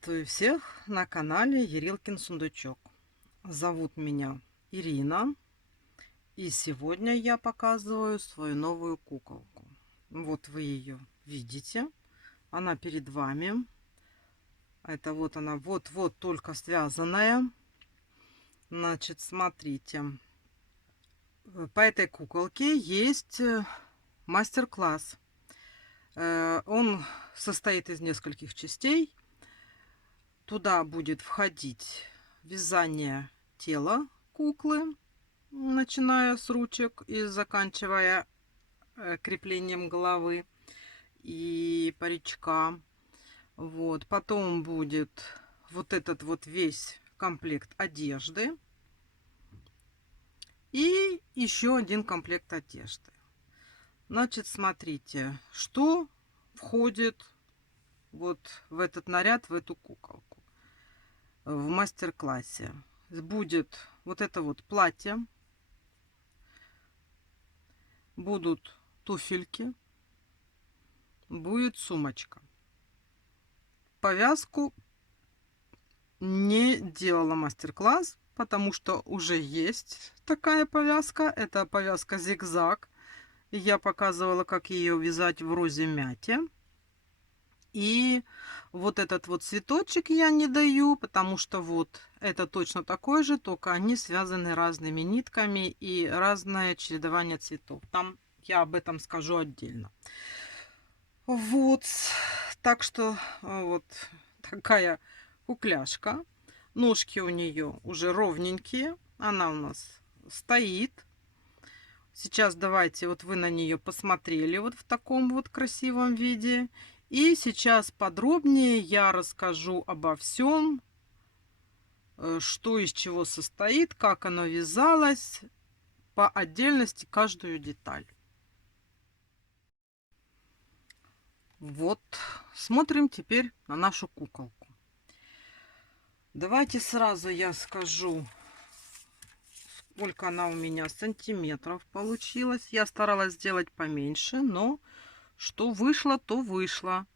Приветствую всех на канале Ярилкин Сундучок. Зовут меня Ирина, и сегодня я показываю свою новую куколку. Вот вы ее видите, она перед вами. Это вот она, вот-вот только связанная. Значит, смотрите, по этой куколке есть мастер-класс. Он состоит из нескольких частей. Туда будет входить вязание тела куклы, начиная с ручек и заканчивая креплением головы и паричка. Вот. Потом будет вот этот вот весь комплект одежды и еще один комплект одежды. Значит, смотрите, что входит вот в этот наряд, в эту куколку. В мастер-классе будет вот это вот платье, будут туфельки, будет сумочка. Повязку не делала мастер-класс, потому что уже есть такая повязка. Это повязка зигзаг. Я показывала, как ее вязать в розе мяте. И вот этот вот цветочек я не даю, потому что вот это точно такой же, только они связаны разными нитками и разное чередование цветов. Там я об этом скажу отдельно. Вот, так что вот такая кукляшка. Ножки у нее уже ровненькие, она у нас стоит. Сейчас давайте, вот вы на нее посмотрели вот в таком вот красивом виде. И сейчас подробнее я расскажу обо всем, что из чего состоит, как оно вязалось, по отдельности каждую деталь. Вот, смотрим теперь на нашу куколку. Давайте сразу я скажу, сколько она у меня сантиметров получилась. Я старалась сделать поменьше, но что вышло, то вышло.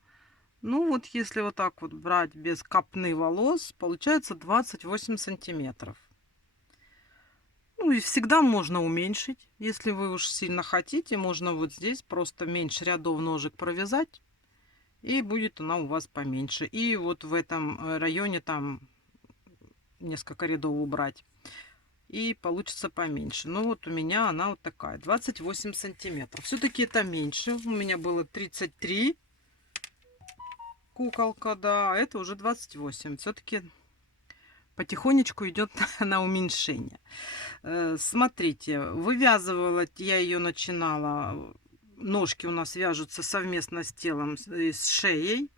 Ну вот если вот так вот брать без копны волос, получается 28 сантиметров. Ну и всегда можно уменьшить. Если вы уж сильно хотите, можно вот здесь просто меньше рядов ножек провязать. И будет она у вас поменьше. И вот в этом районе там несколько рядов убрать. И получится поменьше. Ну вот у меня она вот такая, 28 сантиметров. Все-таки это меньше. У меня было 33 куколка, да, а это уже 28. Все-таки потихонечку идет на уменьшение. Смотрите, вывязывала я ее начинала. Ножки у нас вяжутся совместно с телом и с шеей.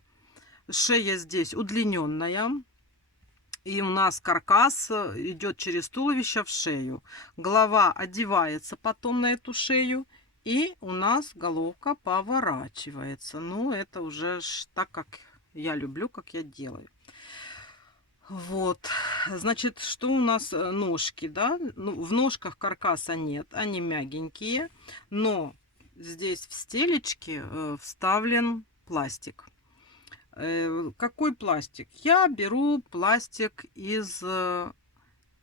Шея здесь удлиненная. И у нас каркас идет через туловище в шею. Голова одевается потом на эту шею. И у нас головка поворачивается. Ну, это уже так, как я люблю, как я делаю. Вот. Значит, что у нас ножки, да? Ну, в ножках каркаса нет, они мягенькие. Но здесь в стелечке вставлен пластик. Какой пластик? Я беру пластик из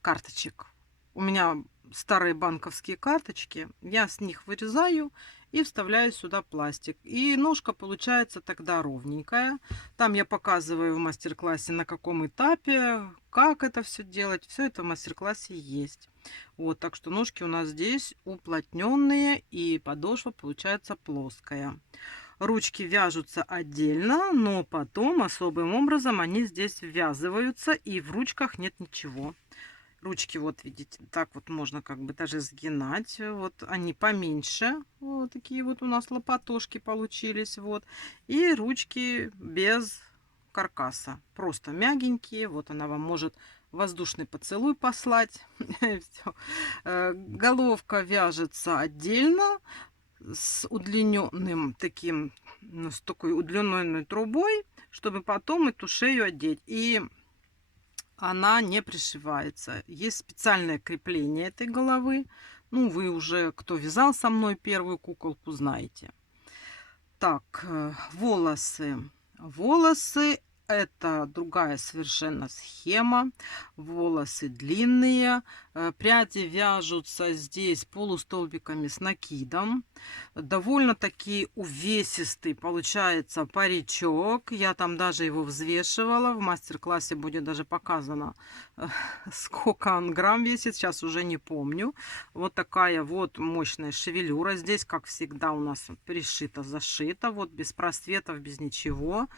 карточек. У меня старые банковские карточки. Я с них вырезаю и вставляю сюда пластик. И ножка получается тогда ровненькая. Там я показываю в мастер-классе, на каком этапе, как это все делать. Все это в мастер-классе есть. Вот, так что ножки у нас здесь уплотненные, и подошва получается плоская. Ручки вяжутся отдельно, но потом особым образом они здесь ввязываются, и в ручках нет ничего. Ручки, вот видите, так вот можно как бы даже сгинать. Вот они поменьше. Вот такие вот у нас лопатошки получились. Вот. И ручки без каркаса. Просто мягенькие. Вот она вам может воздушный поцелуй послать. Головка вяжется отдельно с удлиненным таким, с такой удлиненной трубой, чтобы потом эту шею одеть. И она не пришивается. Есть специальное крепление этой головы. Ну, вы уже, кто вязал со мной первую куколку, знаете. Так, волосы. Волосы это другая совершенно схема. Волосы длинные, пряди вяжутся здесь полустолбиками с накидом. Довольно-таки увесистый получается паричок. Я там даже его взвешивала. В мастер-классе будет даже показано, сколько он грамм весит. Сейчас уже не помню. Вот такая вот мощная шевелюра. Здесь, как всегда, у нас пришито-зашито. Вот без просветов, без ничего.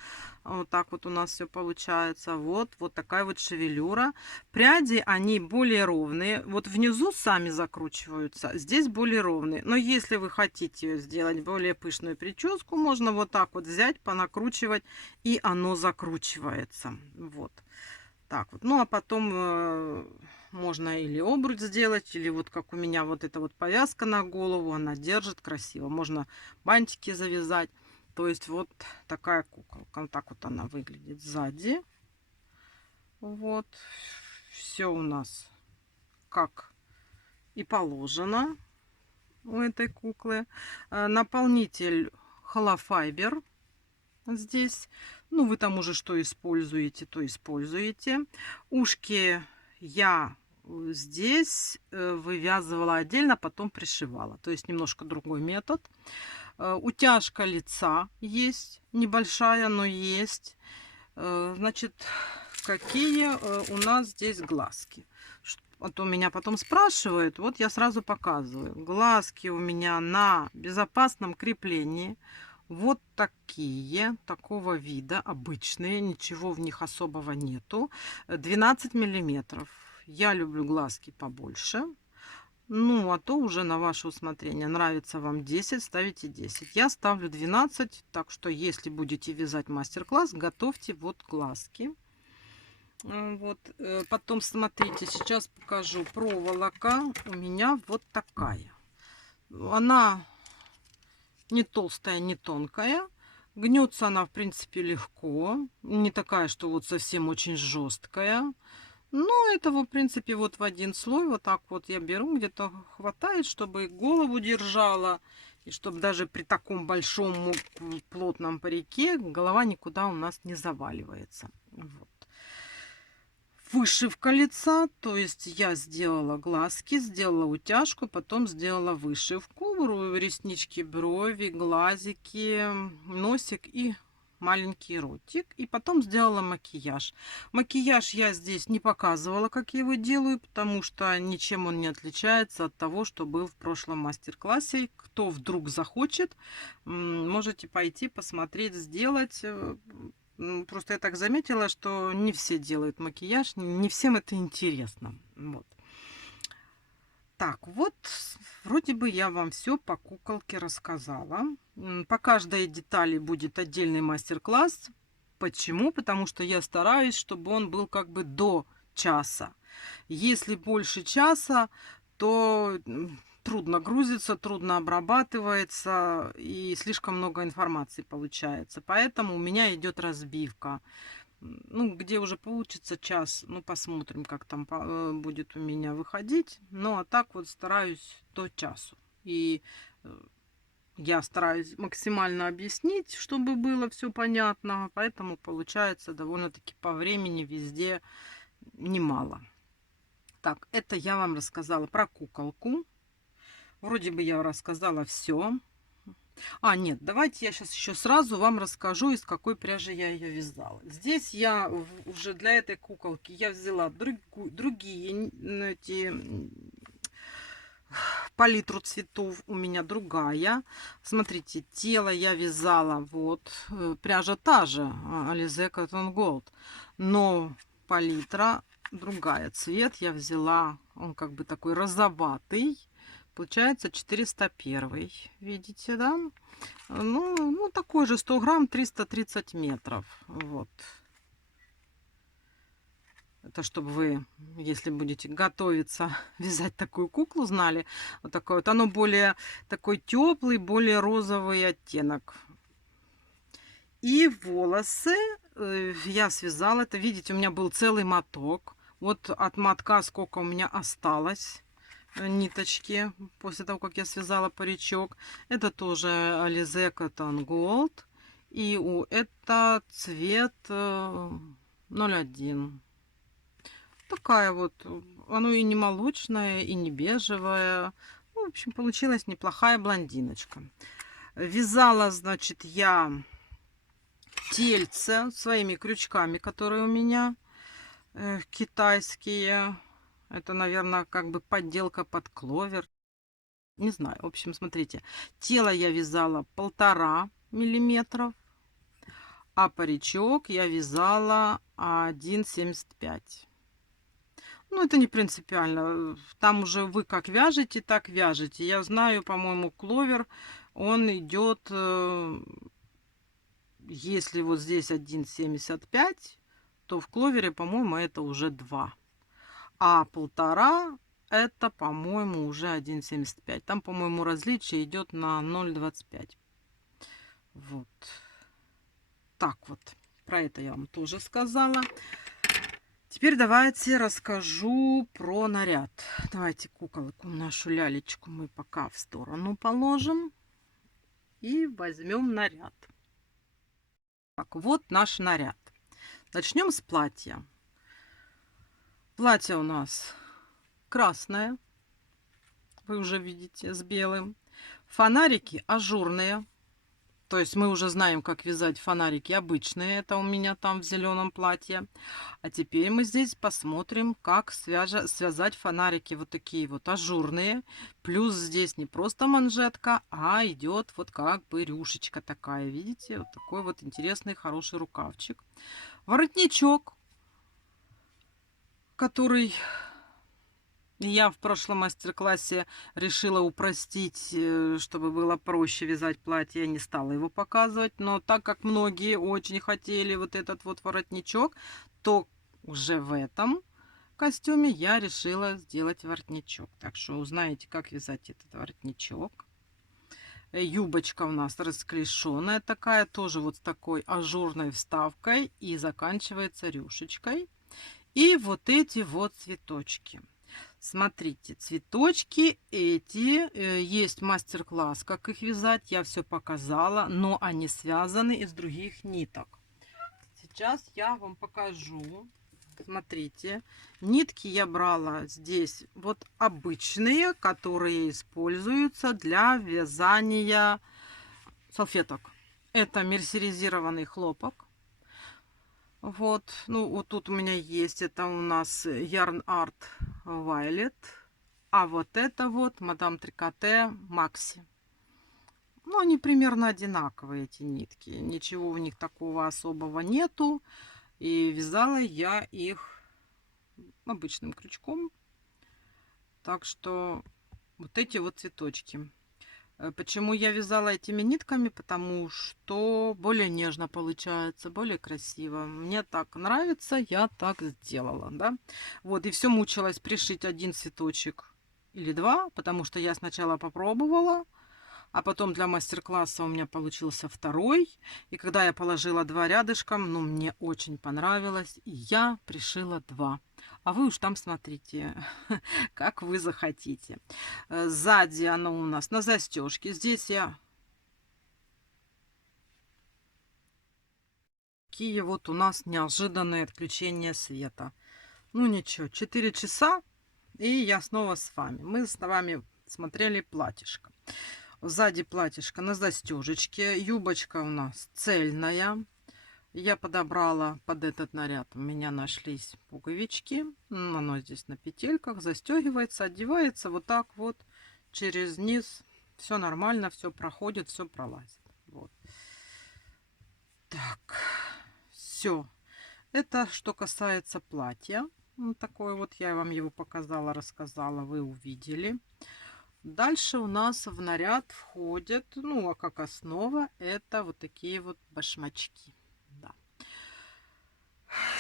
Вот так вот у нас все получается. Вот такая вот шевелюра. Пряди, они более ровные. Вот внизу сами закручиваются. Здесь более ровные. Но если вы хотите сделать более пышную прическу, можно вот так вот взять, понакручивать, и оно закручивается. Вот. Так вот. Ну, а потом можно или обруч сделать, или вот как у меня вот эта вот повязка на голову, она держит красиво. Можно бантики завязать. То есть вот такая куколка. Вот так вот она выглядит сзади. Вот. Все у нас как и положено у этой куклы. Наполнитель холофайбер здесь. Ну, вы там уже что используете, то используете. Ушки я здесь вывязывала отдельно, потом пришивала. То есть немножко другой метод. Утяжка лица есть, небольшая, но есть. Значит, какие у нас здесь глазки? А то меня потом спрашивают, вот я сразу показываю. Глазки у меня на безопасном креплении. Вот такие, такого вида, обычные, ничего в них особого нету. 12 миллиметров. Я люблю глазки побольше. Ну, а то уже на ваше усмотрение. Нравится вам 10, ставите 10. Я ставлю 12, так что если будете вязать мастер-класс, готовьте вот глазки. Вот. Потом смотрите, сейчас покажу. Проволока у меня вот такая. Она не толстая, не тонкая. Гнется она, в принципе, легко. Не такая, что вот совсем очень жесткая. Но этого, в принципе, вот в один слой вот так вот я беру, где-то хватает, чтобы голову держала. И чтобы даже при таком большом плотном парике голова никуда у нас не заваливается. Вот. Вышивка лица, то есть я сделала глазки, сделала утяжку, потом сделала вышивку, реснички, брови, глазики, носик и маленький ротик. И потом сделала макияж. Макияж я здесь не показывала, как я его делаю, потому что ничем он не отличается от того, что был в прошлом мастер-классе. Кто вдруг захочет, можете пойти посмотреть, сделать. Просто я так заметила, что не все делают макияж, не всем это интересно. Вот. Так, вот, вроде бы я вам все по куколке рассказала. По каждой детали будет отдельный мастер-класс. Почему? Потому что я стараюсь, чтобы он был как бы до часа. Если больше часа, то трудно грузится, трудно обрабатывается и слишком много информации получается. Поэтому у меня идет разбивка. Ну, где уже получится час, ну, посмотрим, как там будет у меня выходить. Ну, а так вот стараюсь до часу. И я стараюсь максимально объяснить, чтобы было все понятно. Поэтому получается довольно-таки по времени везде немало. Так, это я вам рассказала про куколку. Вроде бы я рассказала все. А, нет, давайте я сейчас еще сразу вам расскажу, из какой пряжи я ее вязала. Здесь я уже для этой куколки я взяла другие эти палитру цветов у меня другая. Смотрите, тело я вязала, вот, пряжа та же, Alize Cotton Gold, но палитра другая. Цвет я взяла, он как бы такой розоватый. Получается 401, видите, да? Ну, такой же 100 грамм, 330 метров. Вот. Это чтобы вы, если будете готовиться вязать такую куклу, знали. Вот такой вот. Оно более такой теплый, более розовый оттенок. И волосы я связала. Это, видите, у меня был целый моток. Вот от мотка сколько у меня осталось ниточки после того, как я связала паричок. Это тоже Alize Cotton Gold. И это цвет 01. Такая вот, оно и не молочное, и не бежевое. Ну, в общем, получилась неплохая блондиночка. Вязала, значит, я тельце своими крючками, которые у меня китайские. Это, наверное, как бы подделка под кловер. Не знаю. В общем, смотрите. Тело я вязала 1,5 мм, а паричок я вязала 1,75. Ну, это не принципиально. Там уже вы как вяжете, так вяжете. Я знаю, по-моему, кловер, он идет, если вот здесь 1,75, то в кловере, по-моему, это уже 2. А 1,5 это, по-моему, уже 1,75. Там, по-моему, различие идет на 0,25. Вот. Так вот. Про это я вам тоже сказала. Теперь давайте расскажу про наряд. Давайте куколку, нашу лялечку мы пока в сторону положим. И возьмем наряд. Так, вот наш наряд. Начнем с платья. Платье у нас красное. Вы уже видите, с белым. Фонарики ажурные. То есть мы уже знаем, как вязать фонарики обычные. Это у меня там в зеленом платье. А теперь мы здесь посмотрим, как связать фонарики вот такие вот ажурные. Плюс здесь не просто манжетка, а идет вот как бы рюшечка такая. Видите? Вот такой вот интересный, хороший рукавчик. Воротничок, который я в прошлом мастер-классе решила упростить, чтобы было проще вязать платье. Я не стала его показывать. Но так как многие очень хотели вот этот вот воротничок, то уже в этом костюме я решила сделать воротничок. Так что узнаете, как вязать этот воротничок. Юбочка у нас расклешенная такая, тоже вот с такой ажурной вставкой и заканчивается рюшечкой. И вот эти вот цветочки. Смотрите, цветочки эти, есть мастер-класс, как их вязать, я все показала, но они связаны из других ниток. Сейчас я вам покажу. Смотрите, нитки я брала здесь вот обычные, которые используются для вязания салфеток. Это мерсеризированный хлопок. Вот, ну вот тут у меня есть, это у нас Yarn Art Violet, а вот это вот Мадам Трикоте Maxi. Ну, они примерно одинаковые, эти нитки. Ничего у них такого особого нету. И вязала я их обычным крючком. Так что вот эти вот цветочки. Почему я вязала этими нитками? Потому что более нежно получается, более красиво. Мне так нравится, я так сделала, да. Вот, и все мучилась пришить один цветочек или два, потому что я сначала попробовала, а потом для мастер-класса у меня получился второй. И когда я положила два рядышком, ну, мне очень понравилось, и я пришила два. А вы уж там смотрите, как вы захотите. Сзади оно у нас на застежке. Здесь я... Такие вот у нас неожиданные отключения света. Ну ничего, 4 часа, и я снова с вами. Мы с вами смотрели платьишко. Сзади платьишко на застежечке. Юбочка у нас цельная. Я подобрала под этот наряд. У меня нашлись пуговички. Оно здесь на петельках. Застегивается, одевается вот так вот через низ. Все нормально, все проходит, все пролазит. Вот. Так, все. Это что касается платья. Вот такое вот я вам его показала, рассказала, вы увидели. Дальше у нас в наряд входят, ну, а как основа, это вот такие вот башмачки. Да.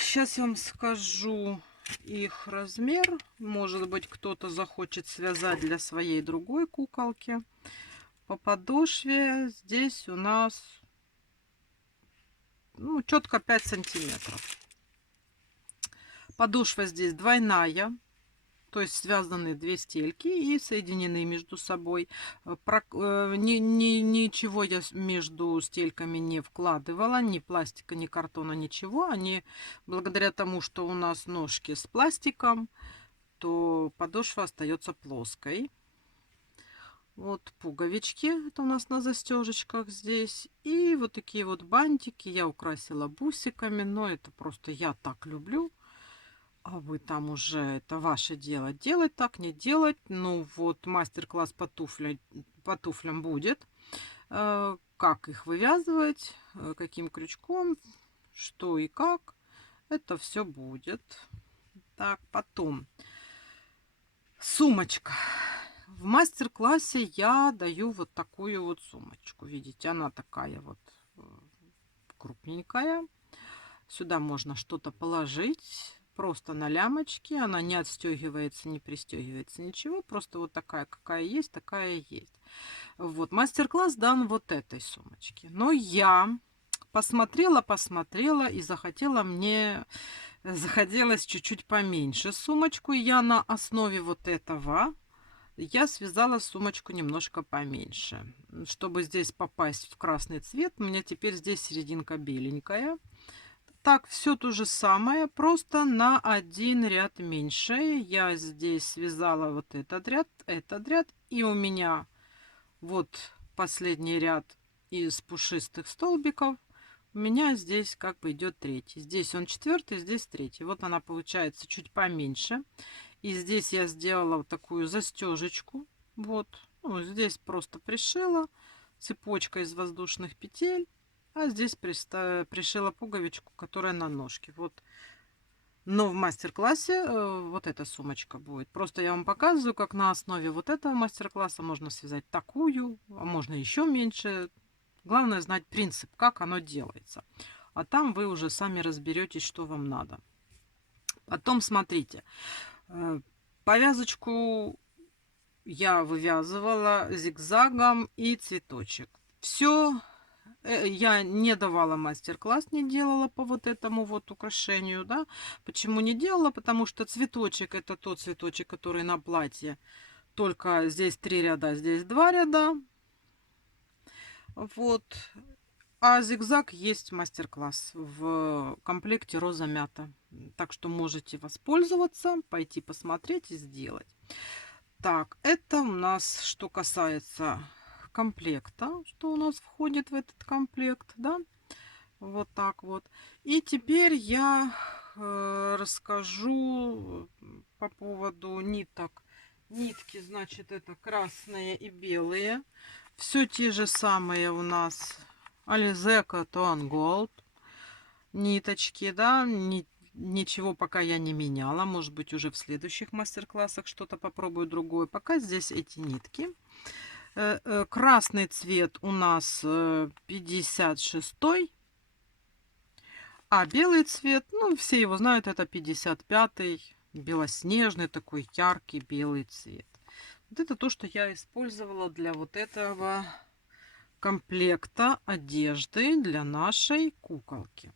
Сейчас я вам скажу их размер. Может быть, кто-то захочет связать для своей другой куколки. По подошве здесь у нас, ну, четко 5 сантиметров. Подошва здесь двойная. то есть связаны две стельки и соединены между собой. Ничего я между стельками не вкладывала, ни пластика, ни картона, ничего. Они, благодаря тому, что у нас ножки с пластиком, то подошва остается плоской. Вот пуговички, это у нас на застежечках здесь. И вот такие вот бантики я украсила бусиками, но это просто я так люблю. А вы там уже, это ваше дело, делать так, не делать. Ну вот мастер-класс по туфлям будет. Как их вывязывать, каким крючком, что и как. Это все будет. Так, потом сумочка. В мастер-классе я даю вот такую вот сумочку. Видите, она такая вот крупненькая. Сюда можно что-то положить. Просто на лямочке. Она не отстегивается, не пристегивается, ничего. Просто вот такая, какая есть, такая есть. Вот, мастер-класс дан вот этой сумочке. Но я посмотрела и захотелось чуть-чуть поменьше сумочку. И я на основе вот этого я связала сумочку немножко поменьше. Чтобы здесь попасть в красный цвет, у меня теперь здесь серединка беленькая. Так, все то же самое, просто на один ряд меньше. Я здесь связала вот этот ряд, и у меня вот последний ряд из пушистых столбиков. У меня здесь как бы идет третий. Здесь он четвертый, здесь третий. Вот она получается чуть поменьше. И здесь я сделала вот такую застежечку. Вот, ну, здесь просто пришила цепочкой из воздушных петель. А здесь пришила пуговичку, которая на ножке. Вот. Но в мастер-классе вот эта сумочка будет. Просто я вам показываю, как на основе вот этого мастер-класса можно связать такую, а можно еще меньше. Главное знать принцип, как оно делается. А там вы уже сами разберетесь, что вам надо. Потом смотрите. Повязочку я вывязывала зигзагом и цветочек. Все. Я не давала мастер-класс, не делала по вот этому вот украшению, да. Почему не делала? Потому что цветочек — это тот цветочек, который на платье. Только здесь 3 ряда, здесь 2 ряда. Вот. А зигзаг есть мастер-класс в комплекте роза мята. Так что можете воспользоваться, пойти посмотреть и сделать. Так, это у нас что касается комплекта, что у нас входит в этот комплект, да, вот так вот. И теперь я расскажу по поводу ниток. Нитки, значит, это красные и белые. Все те же самые у нас Alize Cotton Gold ниточки, да, ничего пока я не меняла. Может быть, уже в следующих мастер-классах что-то попробую другое. Пока здесь эти нитки. Красный цвет у нас 56-й, а белый цвет, ну, все его знают, это 55-й, белоснежный такой яркий белый цвет. Вот это то, что я использовала для вот этого комплекта одежды для нашей куколки.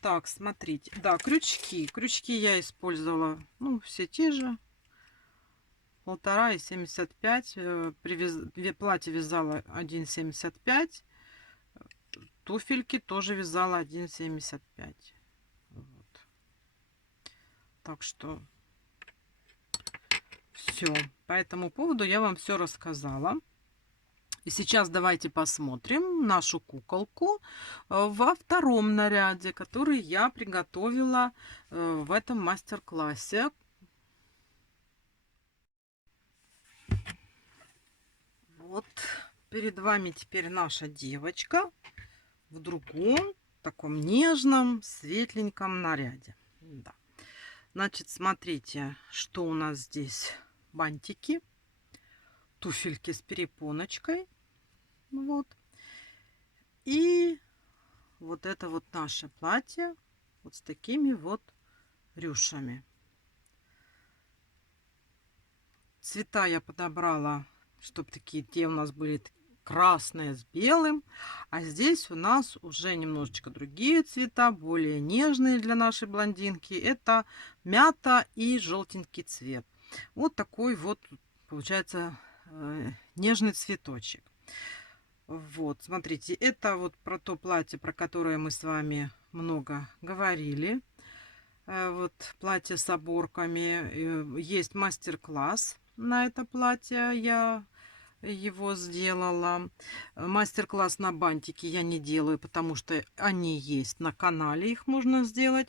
Так, смотрите, да, крючки я использовала, ну, все те же. 1,5 и 75. Платье вязала 1,75. Туфельки тоже вязала 1,75. Вот. Так что все. По этому поводу я вам все рассказала. И сейчас давайте посмотрим нашу куколку во втором наряде, который я приготовила в этом мастер-классе. Вот перед вами теперь наша девочка в другом, таком нежном, светленьком наряде. Да. Значит, смотрите, что у нас здесь. Бантики, туфельки с перепоночкой. Вот. И вот это вот наше платье вот с такими вот рюшами. Цвета я подобрала, чтобы такие те у нас были красные с белым. А здесь у нас уже немножечко другие цвета, более нежные для нашей блондинки. Это мята и желтенький цвет. Вот такой вот получается нежный цветочек. Вот, смотрите, это вот про то платье, про которое мы с вами много говорили. Вот платье с оборками. Есть мастер-класс на это платье. Я его сделала. Мастер-класс на бантики я не делаю, потому что они есть на канале, их можно сделать.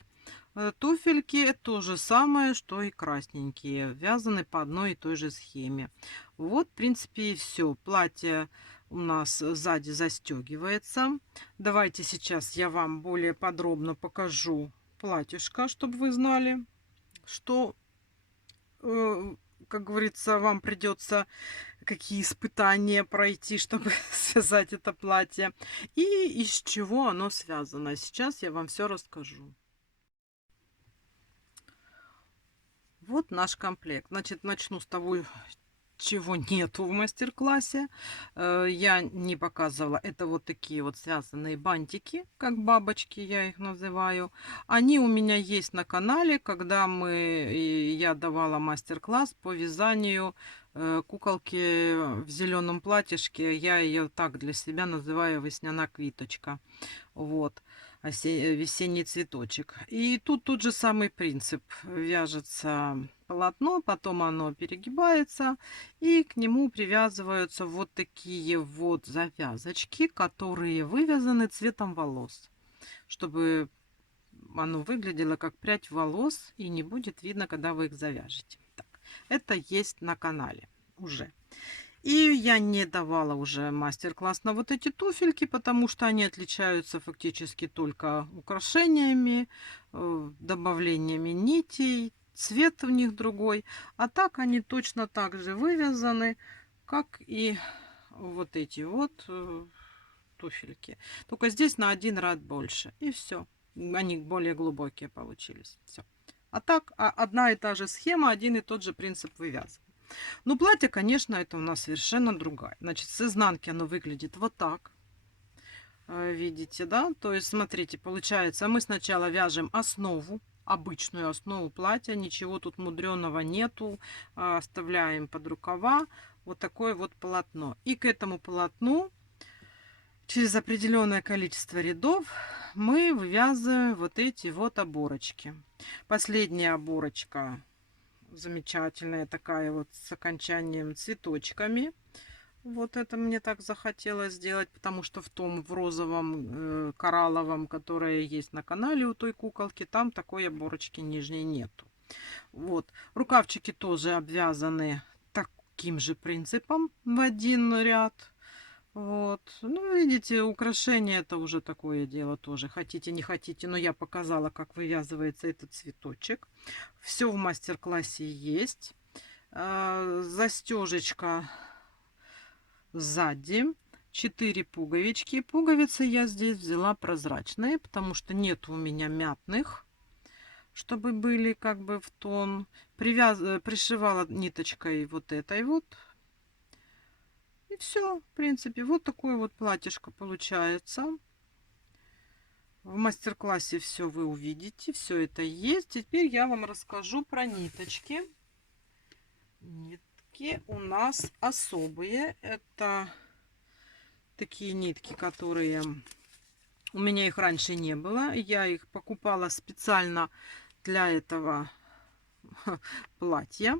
Туфельки то же самое, что и красненькие, вязаны по одной и той же схеме. Вот, в принципе, и все. Платье у нас сзади застегивается. Давайте сейчас я вам более подробно покажу платьишко, чтобы вы знали, что, как говорится, вам придется какие испытания пройти, чтобы связать это платье, и из чего оно связано. Сейчас я вам все расскажу. Вот наш комплект. Значит, начну с того, чего нету в мастер-классе. Я не показывала. Это вот такие вот связанные бантики, как бабочки я их называю. Они у меня есть на канале, когда я давала мастер-класс по вязанию куколки в зеленом платьишке. Я ее так для себя называю весняная квиточка. Вот. Весенний цветочек. И тут тот же самый принцип. Вяжется полотно, потом оно перегибается, и к нему привязываются вот такие вот завязочки, которые вывязаны цветом волос, чтобы оно выглядело как прядь волос и не будет видно, когда вы их завяжете. Так, это есть на канале уже. И я не давала уже мастер-класс на вот эти туфельки, потому что они отличаются фактически только украшениями, добавлениями нитей, цвет у них другой. А так они точно так же вывязаны, как и вот эти вот туфельки. Только здесь на один ряд больше. И все. Они более глубокие получились. Все. А так одна и та же схема, один и тот же принцип вывязывания. Ну, платье, конечно, это у нас совершенно другая. Значит, с изнанки оно выглядит вот так. Видите, да? То есть, смотрите, получается, мы сначала вяжем основу, обычную основу платья. Ничего тут мудреного нету. Оставляем под рукава вот такое вот полотно. И к этому полотну через определенное количество рядов мы вывязываем вот эти вот оборочки. Последняя оборочка замечательная такая вот с окончанием цветочками. Вот это мне так захотелось сделать, потому что в розовом коралловом, которое есть на канале у той куколки, там такой оборочки нижней нету. Вот. Рукавчики тоже обвязаны таким же принципом в один ряд. Вот. Ну, видите, украшение это уже такое дело тоже. Хотите, не хотите, но я показала, как вывязывается этот цветочек. Все в мастер-классе есть. Застежечка сзади. 4 пуговички. Пуговицы я здесь взяла прозрачные, потому что нет у меня мятных, чтобы были как бы в тон. Пришивала ниточкой вот этой вот. И все, в принципе, вот такое вот платьишко получается. В мастер-классе все вы увидите, все это есть. Теперь я вам расскажу про ниточки. Нитки у нас особые. Это такие нитки, которые... У меня их раньше не было. Я их покупала специально для этого платья.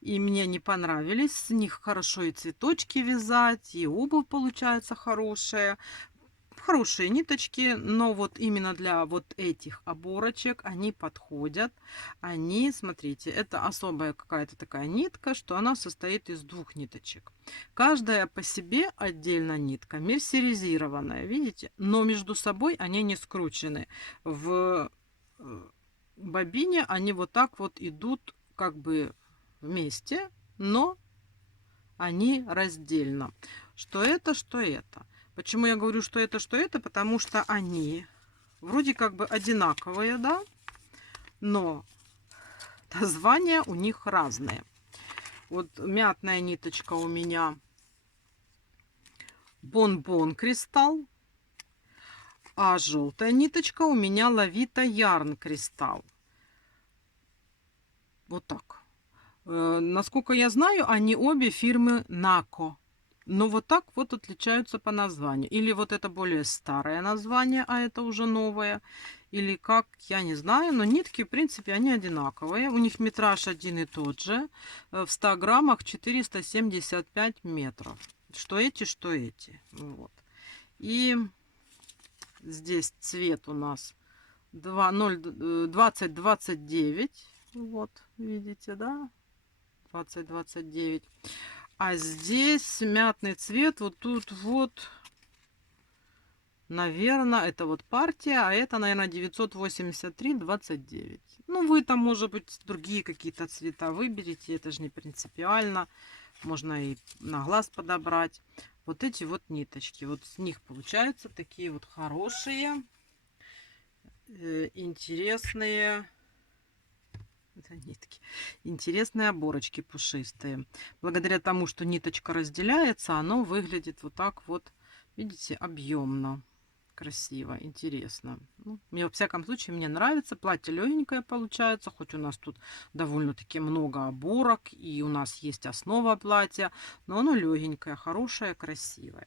И мне не понравились. С них хорошо и цветочки вязать, и обувь получается хорошая. Хорошие ниточки, но вот именно для вот этих оборочек они подходят. Они, смотрите, это особая какая-то такая нитка, что она состоит из 2 ниточек. Каждая по себе отдельно нитка, мерсеризированная, видите? Но между собой они не скручены. В бобине они вот так вот идут как бы вместе, но они раздельно. Что это, что это? Почему я говорю, что это? Потому что они вроде как бы одинаковые, да? Но названия у них разные. Вот мятная ниточка у меня бонбон кристалл, а желтая ниточка у меня лавита ярн кристалл. Вот так. Насколько я знаю, они обе фирмы Нако. Но вот так вот отличаются по названию. Или вот это более старое название, а это уже новое. Или как, я не знаю. Но нитки, в принципе, они одинаковые. У них метраж один и тот же. В 100 граммах 475 метров. Что эти, что эти. Вот. И здесь цвет у нас 2029. Вот, видите, да? 2029. А здесь мятный цвет. Вот тут вот, наверное, это вот партия, а это, наверное, 983,29. Ну, вы там, может быть, другие какие-то цвета выберите. Это же не принципиально. Можно и на глаз подобрать. Вот эти вот ниточки. Вот с них получаются такие вот хорошие, интересные... Это нитки. Интересные оборочки пушистые. Благодаря тому, что ниточка разделяется, оно выглядит вот так вот, видите, объемно, красиво, интересно. Ну, мне, во всяком случае, мне нравится. Платье легенькое получается, хоть у нас тут довольно-таки много оборок, и у нас есть основа платья, но оно легенькое, хорошее, красивое.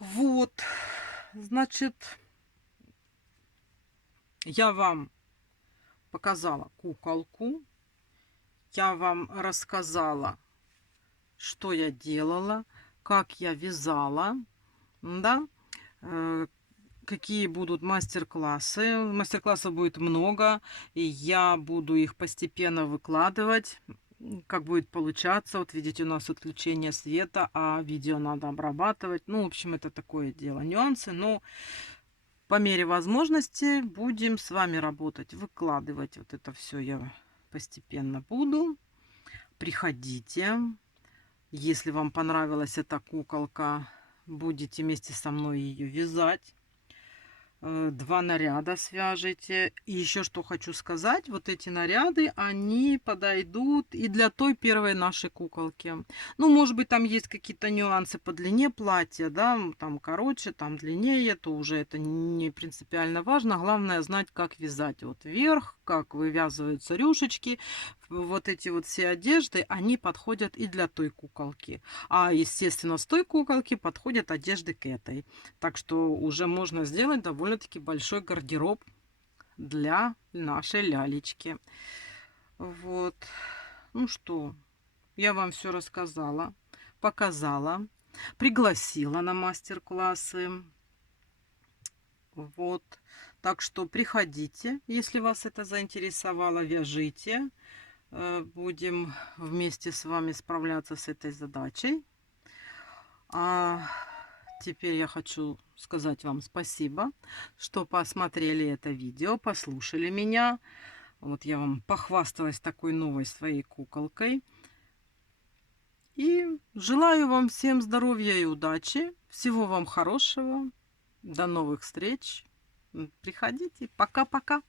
Вот, значит, я вам показала куколку. Я вам рассказала, что я делала, как я вязала, да, какие будут мастер-классы. Мастер-классов будет много, и я буду их постепенно выкладывать, как будет получаться. Вот видите, у нас отключение света, а видео надо обрабатывать. Ну, в общем, это такое дело, нюансы, но по мере возможности будем с вами работать, выкладывать вот это все я постепенно буду. Приходите. Если вам понравилась эта куколка, будете вместе со мной ее вязать. 2 наряда свяжете. И еще что хочу сказать, вот эти наряды, они подойдут и для той первой нашей куколки. Ну, может быть, там есть какие-то нюансы по длине платья, да, там короче, там длиннее, то уже это не принципиально важно. Главное знать, как вязать вот вверх, как вывязываются рюшечки. Вот эти вот все одежды, они подходят и для той куколки. А, естественно, с той куколки подходят одежды к этой. Так что уже можно сделать довольно-таки большой гардероб для нашей лялечки. Вот. Ну что, я вам все рассказала, показала, пригласила на мастер-классы. Вот. Так что приходите, если вас это заинтересовало, вяжите. Будем вместе с вами справляться с этой задачей. А теперь я хочу сказать вам спасибо, что посмотрели это видео, послушали меня. Вот я вам похвасталась такой новой своей куколкой. И желаю вам всем здоровья и удачи. Всего вам хорошего. До новых встреч. Приходите. Пока-пока.